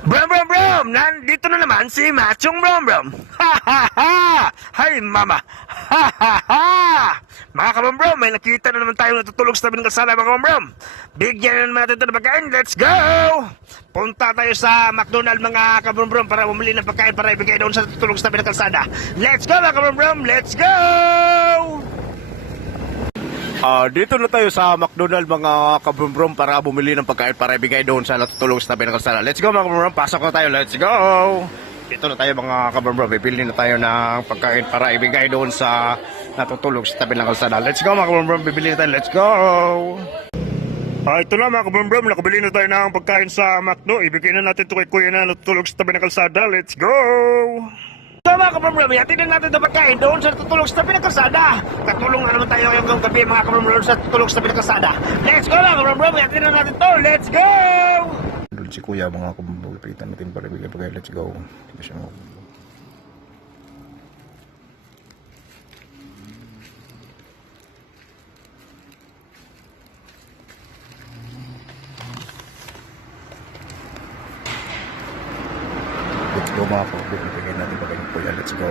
Brom, brom, brom! Nandito na naman si Machong Brom, brom! Ha, ha, ha! Hay, mama! Ha, ha, ha! Mga brom, may nakita na naman tayo natutulog sa tabi ng kalsada, mga brom! Bigyan na naman natin ito ng pagkain, let's go! Punta tayo sa McDonald's, mga kabrom, brom, para bumili ng pagkain para ibigay doon sa natutulog sa tabi ng kalsada. Let's go, mga kabrom, brom! Let's go! Ah, dito na tayo sa McDonald mga kabrumbrum para bumili ng pagkain para ibigay doon sa natutulog sa tabi ng kalsada. Let's go mga kabrumbrum, pasok na tayo, let's go! Dito na tayo mga kabrumbrum, bibili na tayo ng pagkain para ibigay doon sa natutulog sa tabi ng kalsada. Let's go mga kabrumbrum, bibili na tayo, let's go! Ah, ito na mga kabrumbrum, nakabili na tayo ng pagkain sa McDo. Ibigay na natin ito kay kuya na natutulog sa tabi ng kalsada. Let's go! So mga kabroblem, yatid natin ito pagkain doon sa tutulog sa kalsada. Katulong na naman tayo ngayong gabi mga kabroblem sa tutulog sa kalsada. Let's go mga kabroblem, yatid na natin to. Let's go! Doon si kuya mga kumbagitan natin para bigay pagkain. Let's go. Hindi siya mo. Let's go mga kumbagitan. Bigay natin pagkain kuya. Let's go.